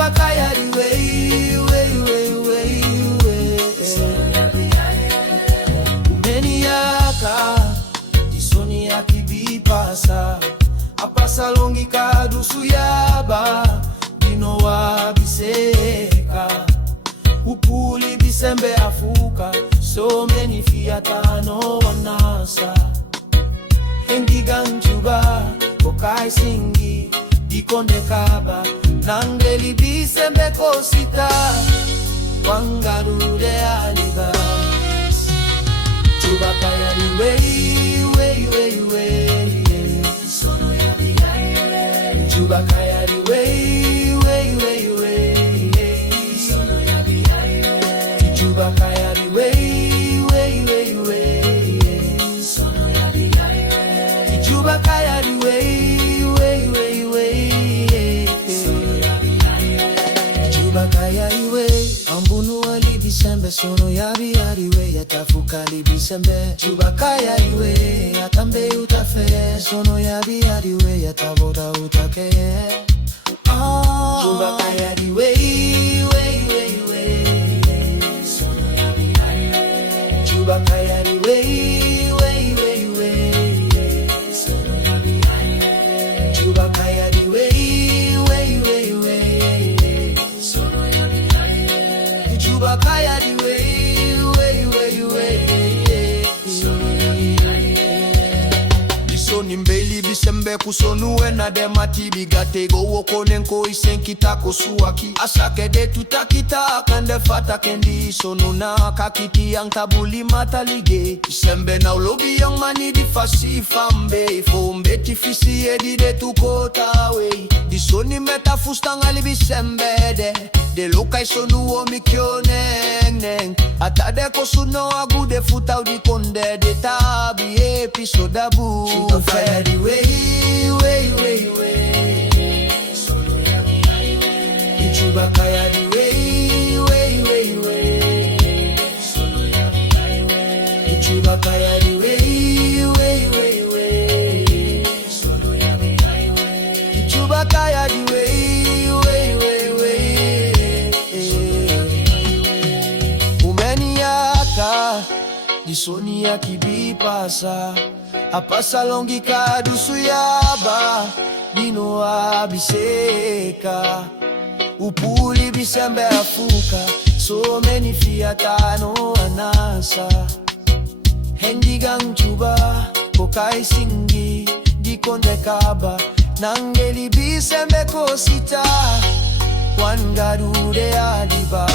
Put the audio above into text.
Juba kayari wey, wey, wey, wey, wey. Umeniaka isoni ya kibipasa apasa longi kadusu yaba dino wa biseka upuli bisembe afuka so many fiatano wanasa endigang juba kokai singi dikonde kaba nangeli bisembe kosita wangarude aliba Juba kayari wey, wey, wey, wey. Sono ya bigaye. Juba kayari wey, wey, wey, wey. Sono ya bigaye. Juba kayari wey, wey, wey, wey. Sono ya bigaye. Juba kayari wey, wey, wey, wey. Sono ya bigaye. Juba kayari wey. Ambunu wali bisembe sono ya biari wey atafuka li bisembe Juba kayari wey atambe utafe sono ya biari wey atabora utake Juba kayari wey, wey, wey, wey. Sono ya biari wey Juba kayari wey, wey, wey, wey. Sono ya biari wey Juba kayari wey, wey, wey, wey. Sono ya biari wey Juba kayari wey, wey, wey, wey. Sono ya biari wey Isoni mbeli bisembe kusonue na demati bigate go wokonenko isenkita kosuaki asake de tutakita kande fata kendi sonu na kakiti yang tabuli matalige bisembe na ulobi yang mani di fasi fambe fombe tifisi edi de tukota wey disoni meta fustangali bisembe de lokai sonu o mikyo neng atade kosuno agude futa udi konde de tabi episoda bu Juba kayari wey, wey, wey, wey. Sono ya biari wey Juba kayari wey, wey, wey, wey. Sono ya biari wey Juba kayari wey, wey, wey, wey. Sono ya biari wey Juba kayari wey, wey, wey, wey. Umeniaka disoni ya kibipasa apasa longi kadusu yaba dino abiseka upuli bisembe afuka so many fiatano anasa hendigang juba kokai singi dikonde kaba nangeli bisembe kosita wangarude aliba